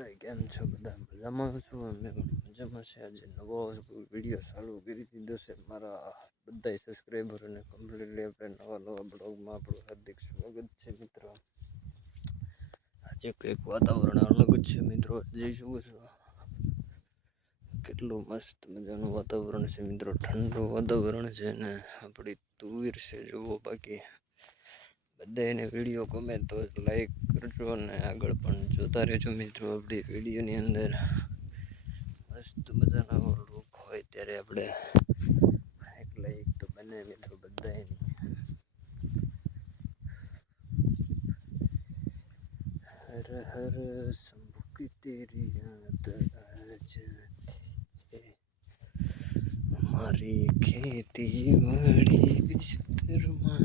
બધા કેમ છો બધા મજામાં છું? અમે મજામાં છે. આજે નવો વીડિયો ચાલુ કરી દીધો છે. મારા બધા સબસ્ક્રાઈબરોને કમ્પ્લીટલી આપણે નવા નવા બ્લોગમાં આપણું હાર્દિક સ્વાગત છે, મિત્રો. આજે કંઈક વાતાવરણ અલગ જ છે, મિત્રો. જઈ શકો છો? કેટલું મસ્ત મજાનું વાતાવરણ છે, મિત્રો. ઠંડુ વાતાવરણ છે ને આપણી તુવેર છે, જુઓ બાકી. બધા એને વીડિયો ગમે તો લાઈક કરજો અને આગળ પણ જોતા રહેજો મિત્રો આપણી વિડીયોની અંદર. મસ્ત મજાના લુક હોય ત્યારે આપણે એક લાઈક તો બને મિત્રો બધાની હર હર શંભુ તેરી યાદ આજ મારી ખેતી વાડી વિસ્તારમાં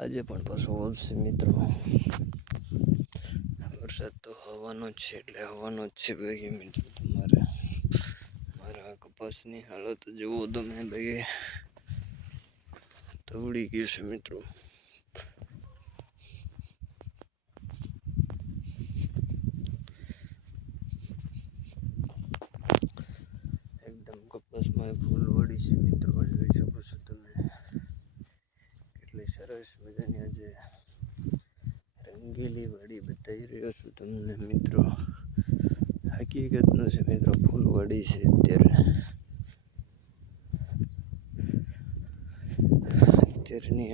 આજે પણ પાછો આવશે મિત્રો. વરસાદ તો હવાનો જ છે એટલે હવાનો જ છે બાકી મિત્રો તમારે. મારા કપાસની હાલત જુઓ તમે બાકી ધવડી ગયું છે મિત્રો. એકદમ કપાસમાં ફૂલ વળી છે મિત્રો જોઈ શકો છો તમે કેટલી સરસ મજાની આજે રંગીલી વાડી બતાવી રહ્યો છું તમને મિત્રો. હકીકતનું છે મિત્રો ફૂલ વાડી છે અત્યારે. અત્યારની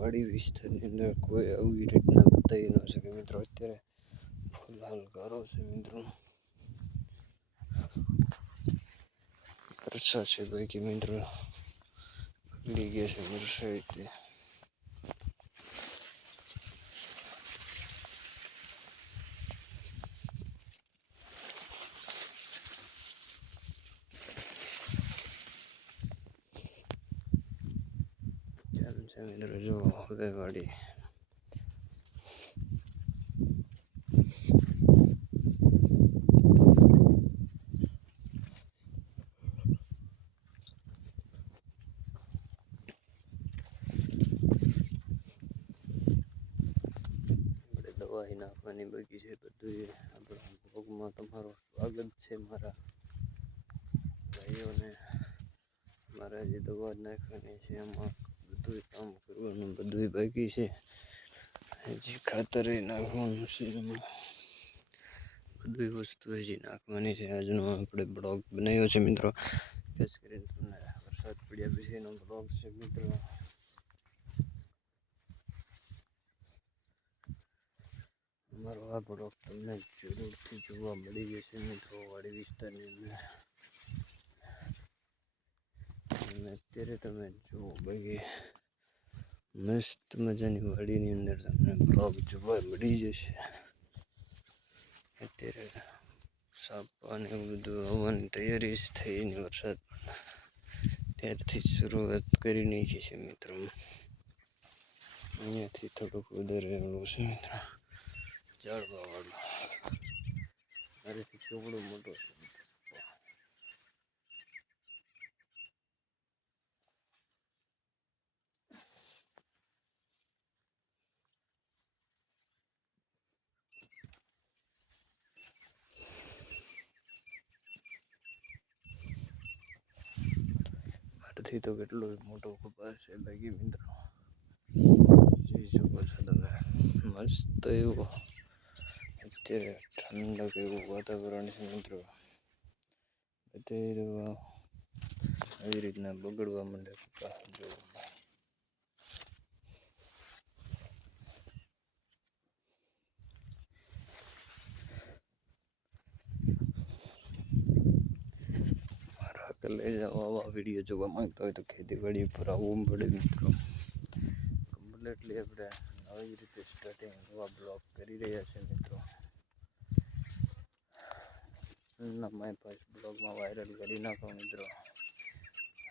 વાડી વિસ્તારની અંદર કોઈ આવી રીતના બતાવી ન શકે મિત્રો. અત્યારે ફૂલ હાલ કરો છે મિત્રો. વરસાદ છે બાકી મિત્રો. ગયા છે વરસાદ તે કેમ છે મિત્રો જો હવે આપણે દવાઈ નાખવાની બાકી છે બધું આપણા બ્લોગમાં તમારું સ્વાગત છે મારા ભાઈઓને મારા જે દવા નાખવાની છે એમાં બધું કામ કરવાનું બધું બાકી છે. હજી ખાતર નાખવાનું છે એમાં. બધી વસ્તુ હજી નાખવાની છે. આજનો આપણે બ્લોગ બનાવ્યો છે મિત્રો. ખાસ કરીને તમને વરસાદ પડ્યા પછીનો બ્લોગ છે મિત્રો. અમારો આ બ્લોગ તમને જરૂરથી જોવા મળી જશે મિત્રો. વાડી વિસ્તારની અંદર. અને અત્યારે તમે જુઓ ભાઈ, મસ્ત મજાની વાડીની અંદર તમને બ્લોગ જોવા મળી જશે. અત્યારે સાપવાને એવું બધું આવવાની તૈયારી જ થઈ ને વરસાદ પણ. ત્યારથી શરૂઆત કરી નાખી છે મિત્રો. અહીંયાથી થોડુંક વધારે એવડું છે મિત્રો. ઝાડવાવાળું મારેથી ચોકડો મોટો છે મિત્રો. મારાથી તો કેટલો મોટો કપાસ છે બાકી મિત્રો. જોઈ શકો છો તમે મસ્ત એવો. અત્યારે ઠંડક એવું વાતાવરણ છે મિત્રો. અત્યારે આવી રીતના બગડવા માંડે કપાસ જો મારા કલેજા આવા વિડીયો જોવા માંગતા હોય તો ખેતીવાડી પર આવવું પડે મિત્રો કમ્પ્લીટલી આપણે આવી જ રીતે સ્ટાર્ટિંગ નવા બ્લોગ કરી રહ્યા છે મિત્રો ના માય પાસ બ્લોગમાં વાયરલ કરી નાખો મિત્રો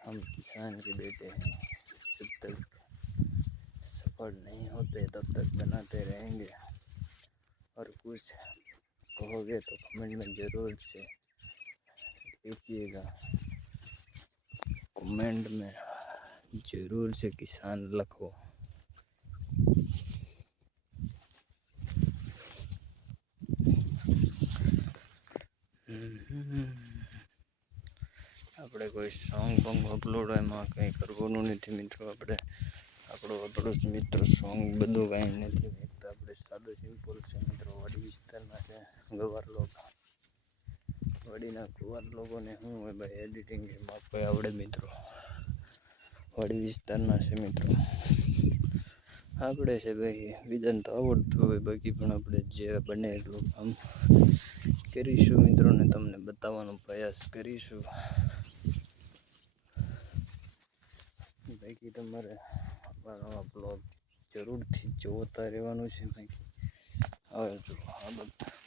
हम किसान के बेटे हैं जब तक सफल नहीं होते तब तक बनाते रहेंगे और कुछ कहोगे तो कमेंट में ज़रूर से लिखिएगा કોમેન્ટ મેં જરૂર છે કિસાન લખો. આપણે કોઈ સોંગ બોંગ અપલોડ હોય એમાં કંઈ કરવાનું નથી મિત્રો. આપણે આપણો આપણો જ મિત્ર સોંગ બધું કાંઈ નથી. એક તો આપણે સાદો સિમ્પલ છે મિત્રો. વાડી વિસ્તારમાં છે, ગવાર લોકો વાડીના કુવાર લોકોને શું હોય ભાઈ? એડિટિંગ એમાં કોઈ આવડે મિત્રો. વાડી વિસ્તારના છે મિત્રો. આપણે છે ભાઈ, બીજાને તો આવડતું હોય, બાકી પણ આપણે જે બને એટલું કામ કરીશું મિત્રોને તમને બતાવવાનો પ્રયાસ કરીશું. બાકી તમારે અમારા બ્લોગ જરૂરથી જોતા રહેવાનું છે, બાકી. હવે જો આ બધા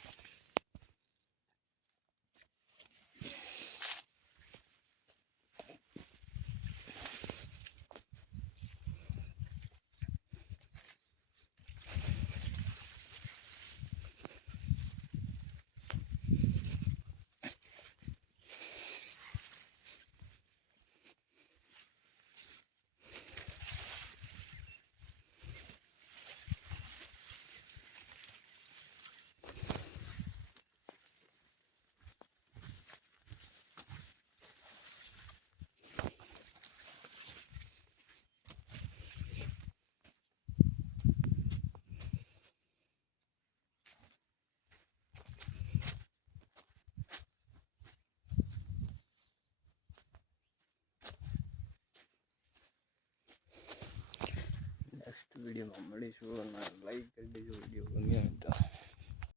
વિડીયોમાં મળીશું. લાઈક કરી દેજો વીડિયો હોય તો.